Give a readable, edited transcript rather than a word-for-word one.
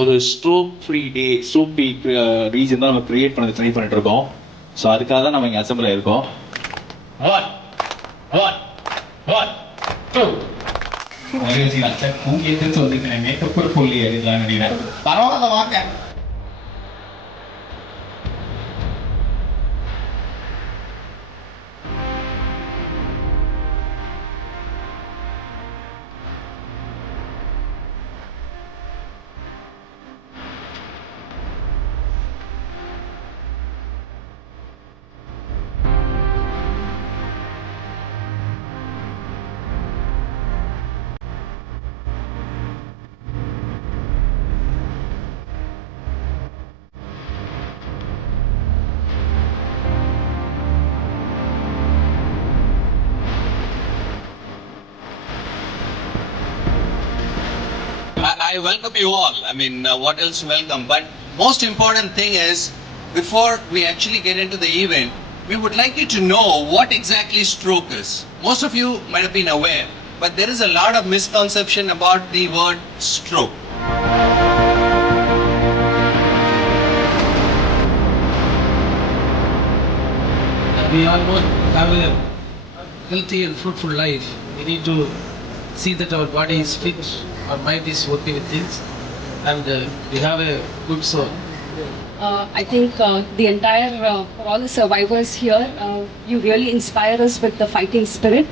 ஒரு stroke free டே stroke free region தான் நம்ம கிரியேட் பண்ண ட்ரை பண்ணிட்டு இருக்கோம். ஸோ அதுக்காக தான் நம்ம இங்கே அசம்பிள் ஆயிருக்கோம். மேக்கப் கூட சொல்லி எழுதலாம் நினைக்கிறேன். பரவாயில்ல வாங்க. I welcome you all. I mean, what else welcome? But most important thing is, before we actually get into the event, we would like you to know what exactly stroke is. Most of you might have been aware, but there is a lot of misconception about the word stroke. We all want to have a healthy and fruitful life. We need to see that our body is fit, our mind is working with things, and we have a good soul. I think the entire, for all the survivors here, you really inspire us with the fighting spirit.